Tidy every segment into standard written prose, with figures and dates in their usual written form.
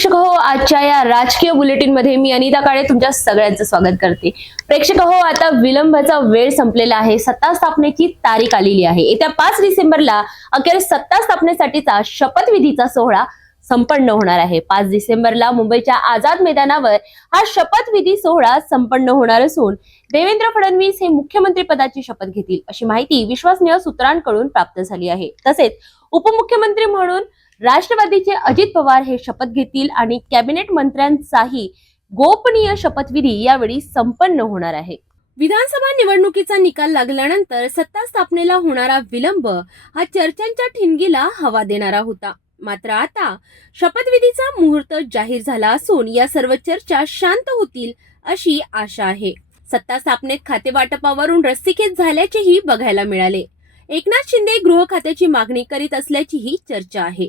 प्रेक्षक हो, आजच्या या राजकीय बुलेटिन मध्ये मी अनिता काळे तुमच्या सगळ्यांचं स्वागत करते। प्रेक्षक हो, आता विलंबाचा वेळ संपलेला आहे। सत्ता स्थापनेची तारीख आलेली आहे। येत्या 5 डिसेंबरला अखेर सत्ता स्थापनेसाठीचा शपथविधीचा सोहळा संपन्न होणार आहे। 5 डिसेंबरला मुंबईच्या आझाद मैदानावर हा शपथविधी सोहळा संपन्न होणार असून देवेंद्र फडणवीस हे मुख्यमंत्री पदाची शपथ घेतील अशी माहिती विश्वसनीय सूत्रांकडून प्राप्त झाली आहे। तसेच उपमुख्यमंत्री म्हणून राष्ट्रवादीचे अजित पवार हे शपथ घेतील आणि कॅबिनेट मंत्र्यांचाही गोपनीय शपथविधी यावेळी संपन्न होणार आहे। विधानसभा निवडणुकीचा निकाल लागल्यानंतर सत्ता स्थापनेला होणारा विलंब हा चर्चांच्या ठिणगीला हवा देणारा होता। मात्र आता शपथविधीचा मुहूर्त जाहीर झाला असून या सर्व चर्चा शांत होतील अशी आशा आहे। सत्ता स्थापनेत खाते वाटपावरून रस्सीखेच झाल्याचेही बघायला मिळाले। एकनाथ शिंदे गृह खात्याची मागणी करीत असल्याचीही चर्चा आहे।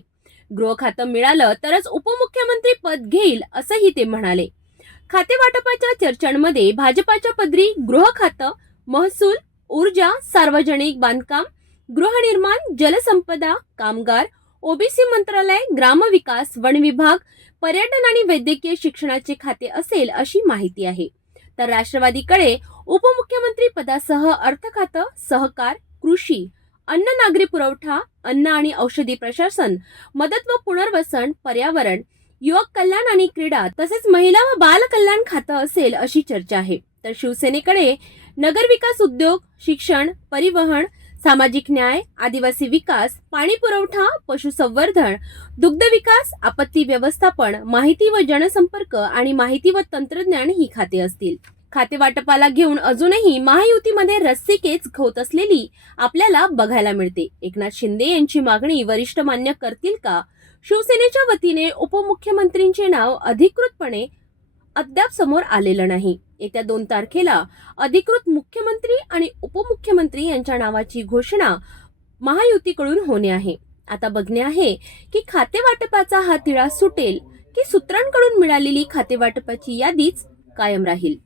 गृह खातं मिळालं तरच उपमुख्यमंत्री पद घेईल असंही ते म्हणाले। खाते वाटपाच्या चर्चांमध्ये भाजपाच्या पदरी गृह खातं, महसूल, ऊर्जा, सार्वजनिक बांधकाम, गृहनिर्माण, जलसंपदा, कामगार, ओबीसी मंत्रालय, ग्रामविकास, वन विभाग, पर्यटन आणि वैद्यकीय शिक्षणाचे खाते असेल अशी माहिती आहे। तर राष्ट्रवादीकडे उपमुख्यमंत्री पदासह अर्थ खातं, सहकार, कृषी, अन्न नागरी पुरवठा, अन्न आणि औषधी प्रशासन, मदत व पुनर्वसन, पर्यावरण, युवक कल्याण आणि क्रीडा तसेच महिला व बाल कल्याण खातं असेल अशी चर्चा आहे। तर शिवसेनेकडे नगर विकास, उद्योग, शिक्षण, परिवहन, सामाजिक न्याय, आदिवासी विकास, पाणी पुरवठा, पशुसंवर्धन, दुग्ध विकास, आपत्ती व्यवस्थापन, माहिती व जनसंपर्क आणि माहिती व तंत्रज्ञान ही खाते असतील। खाते वाटपाला घेऊन अजूनही महायुतीमध्ये रस्सीखेच होत असलेली आपल्याला बघायला मिळते। एकनाथ शिंदे यांची मागणी वरिष्ठ मान्य करतील का? शिवसेनेच्या वतीने उपमुख्यमंत्रींचे नाव अधिकृतपणे अद्याप समोर आलेलं नाही। येत्या 2 तारखेला अधिकृत मुख्यमंत्री आणि उपमुख्यमंत्री यांच्या नावाची घोषणा महायुतीकडून होणे आहे। आता बघणे आहे की खाते वाटपाचा हा तिढा सुटेल की सूत्रांकडून मिळालेली खाते वाटपाची यादीच कायम राहील।